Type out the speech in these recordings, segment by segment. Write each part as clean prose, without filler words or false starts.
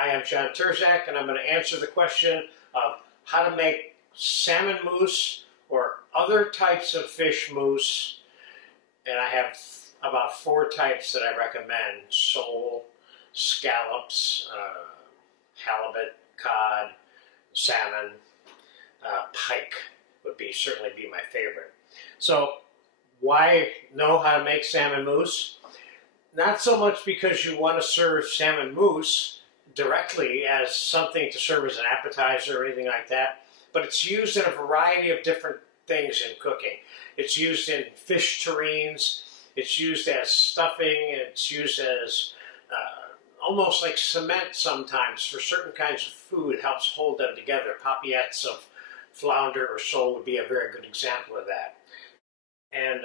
Hi, I'm John Terzak, and I'm going to answer the question of how to make salmon mousse or other types of fish mousse. And I have about 4 types that I recommend: sole, scallops, halibut, cod, salmon, pike would certainly be my favorite. So why know how to make salmon mousse? Not so much because you want to serve salmon mousse directly as something to serve as an appetizer or anything like that, but it's used in a variety of different things in cooking. It's used in fish terrines, it's used as stuffing, it's used as almost like cement sometimes for certain kinds of food. It helps hold them together. Paupiettes of flounder or sole would be a very good example of that. And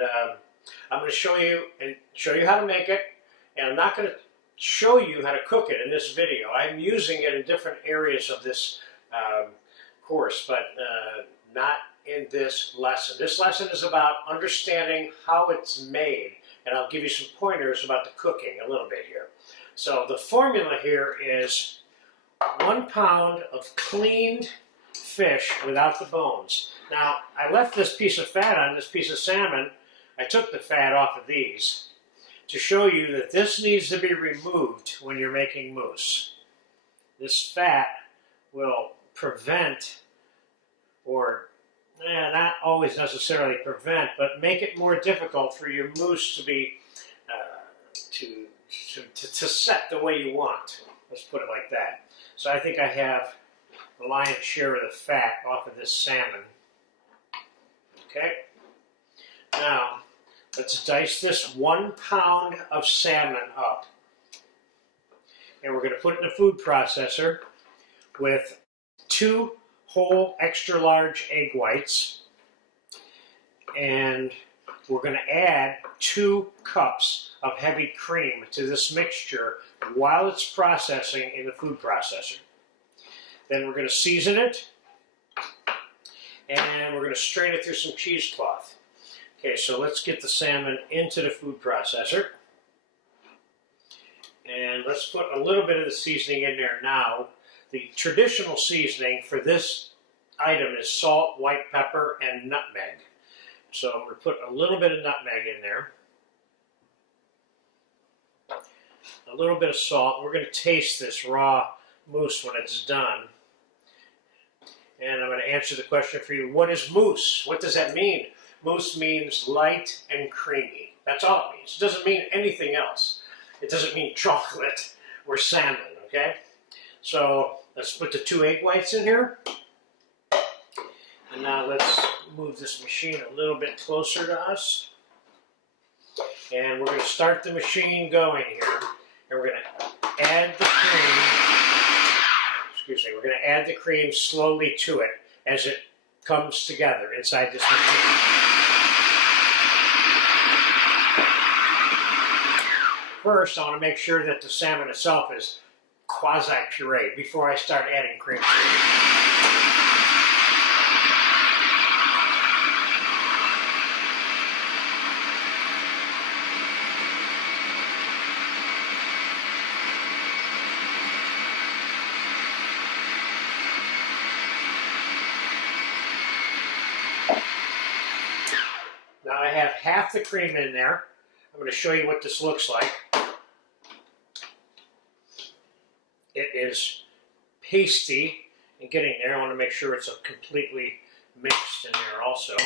I'm going to show you how to make it, and I'm not going to show you how to cook it in this video. I'm using it in different areas of this course, but not in this lesson. This lesson is about understanding how it's made, and I'll give you some pointers about the cooking a little bit here. So the formula here is 1 pound of cleaned fish without the bones. Now, I left this piece of fat on this piece of salmon. I took the fat off of these to show you that this needs to be removed when you're making mousse. This fat will prevent, or not always necessarily prevent, but make it more difficult for your mousse to be to set the way you want. Let's put it like that. So I think I have the lion's share of the fat off of this salmon. Okay. Now, let's dice this 1 pound of salmon up. And we're going to put it in a food processor with 2 whole extra large egg whites. And we're going to add 2 cups of heavy cream to this mixture while it's processing in the food processor. Then we're going to season it, and we're going to strain it through some cheesecloth. Okay, so let's get the salmon into the food processor. And let's put a little bit of the seasoning in there now. The traditional seasoning for this item is salt, white pepper, and nutmeg. So we're putting a little bit of nutmeg in there. A little bit of salt. We're going to taste this raw mousse when it's done. And I'm going to answer the question for you. What is mousse? What does that mean? Mousse means light and creamy. That's all it means. It doesn't mean anything else. It doesn't mean chocolate or salmon, okay? So let's put the 2 egg whites in here. And now let's move this machine a little bit closer to us. And we're going to start the machine going here. And we're going to add the cream. We're going to add the cream slowly to it as it comes together inside this machine. First, I want to make sure that the salmon itself is quasi-pureed before I start adding cream to it. Now I have half the cream in there. I'm going to show you what this looks like. It is pasty and getting there. I want to make sure it's completely mixed in there also.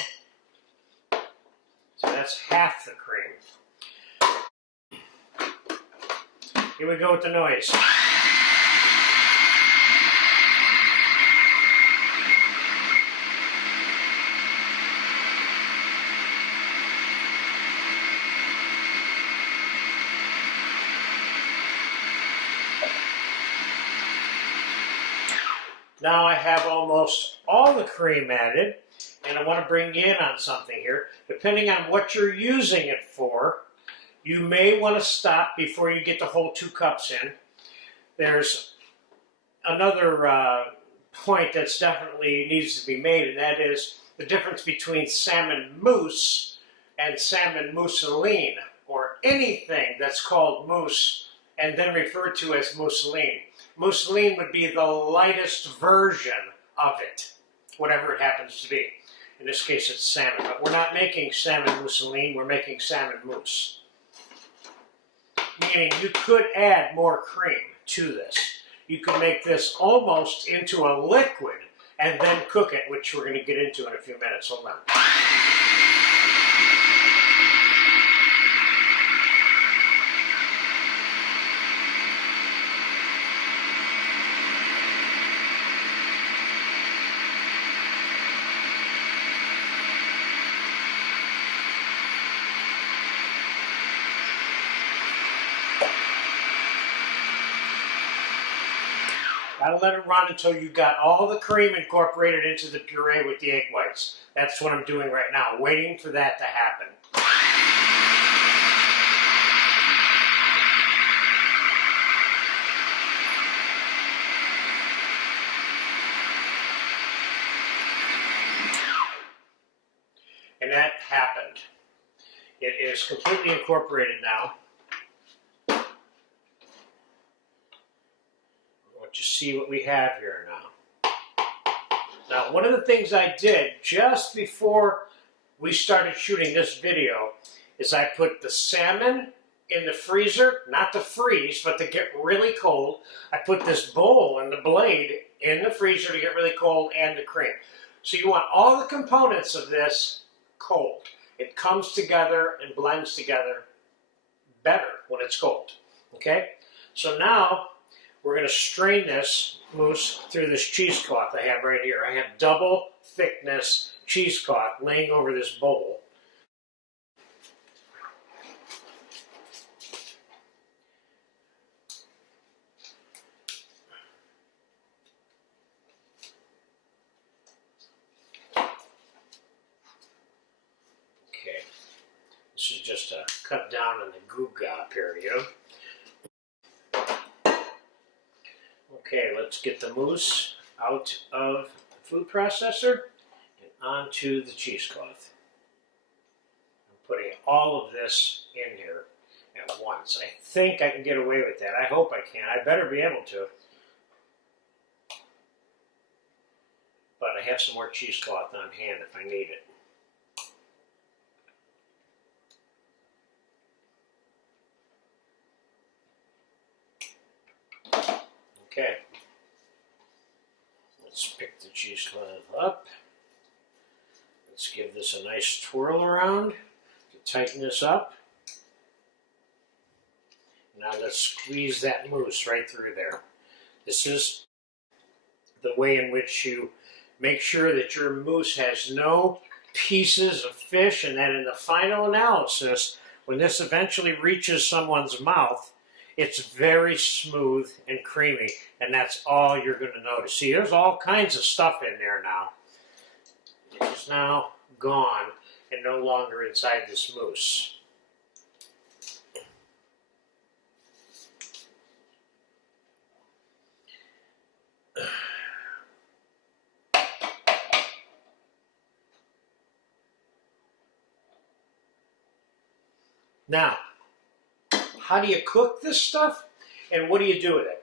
So that's half the cream. Here we go with the noise. Now I have almost all the cream added, and I want to bring you in on something here. Depending on what you're using it for, you may want to stop before you get the whole 2 cups in. There's another point that's definitely needs to be made, and that is the difference between salmon mousse and salmon mousseline, or anything that's called mousse and then referred to as mousseline. Mousseline would be the lightest version of it, whatever it happens to be. In this case, it's salmon, but we're not making salmon mousseline, we're making salmon mousse. Meaning you could add more cream to this. You could make this almost into a liquid and then cook it, which we're going to get into in a few minutes. Hold on. Gotta let it run until you got all the cream incorporated into the puree with the egg whites. That's what I'm doing right now, waiting for that to happen. And that happened. It is completely incorporated now. You see what we have here now. Now, one of the things I did just before we started shooting this video is I put the salmon in the freezer, not to freeze, but to get really cold. I put this bowl and the blade in the freezer to get really cold and the cream. So you want all the components of this cold. It comes together and blends together better when it's cold. Okay? So now we're going to strain this mousse through this cheesecloth I have right here. I have double thickness cheesecloth laying over this bowl. Okay, this is just a cut down on the goo gop here, you know. Okay, let's get the mousse out of the food processor and onto the cheesecloth. I'm putting all of this in here at once. I think I can get away with that. I hope I can. I better be able to. But I have some more cheesecloth on hand if I need it. Okay, let's pick the cheesecloth up. Let's give this a nice twirl around to tighten this up. Now let's squeeze that mousse right through there. This is the way in which you make sure that your mousse has no pieces of fish, and that in the final analysis, when this eventually reaches someone's mouth, it's very smooth and creamy, and that's all you're going to notice. See, there's all kinds of stuff in there now. It's now gone and no longer inside this mousse. Now, how do you cook this stuff, and what do you do with it?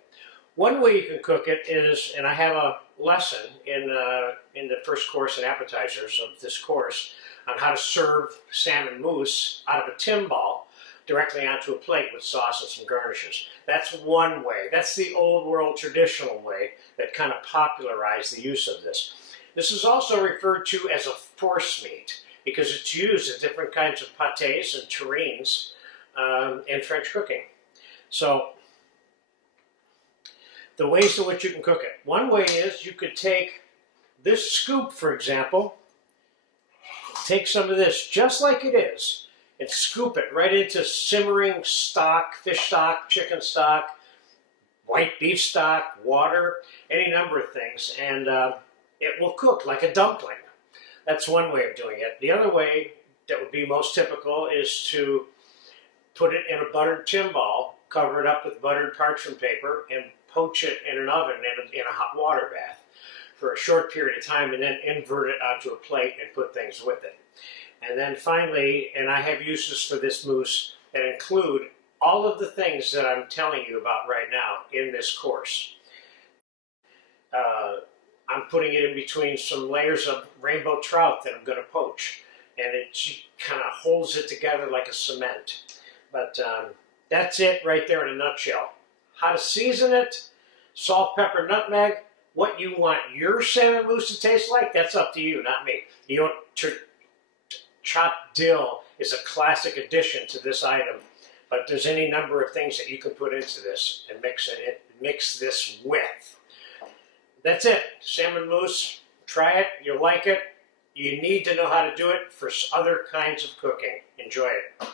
One way you can cook it is, and I have a lesson in the first course and appetizers of this course on how to serve salmon mousse out of a timbale directly onto a plate with sauce and some garnishes. That's one way. That's the old world traditional way that kind of popularized the use of this. This is also referred to as a force meat because it's used in different kinds of pates and terrines in French cooking. So, the ways in which you can cook it. One way is you could take this scoop, for example, take some of this just like it is, and scoop it right into simmering stock, fish stock, chicken stock, white beef stock, water, any number of things, and it will cook like a dumpling. That's one way of doing it. The other way that would be most typical is to put it in a buttered timbale, cover it up with buttered parchment paper, and poach it in an oven in a hot water bath for a short period of time, and then invert it onto a plate and put things with it. And then finally, and I have uses for this mousse that include all of the things that I'm telling you about right now in this course. I'm putting it in between some layers of rainbow trout that I'm going to poach, and it kind of holds it together like a cement. But that's it right there in a nutshell. How to season it, salt, pepper, nutmeg, what you want your salmon mousse to taste like, that's up to you, not me. You don't chopped dill is a classic addition to this item, but there's any number of things that you can put into this and mix this with. That's it, salmon mousse. Try it, you'll like it. You need to know how to do it for other kinds of cooking. Enjoy it.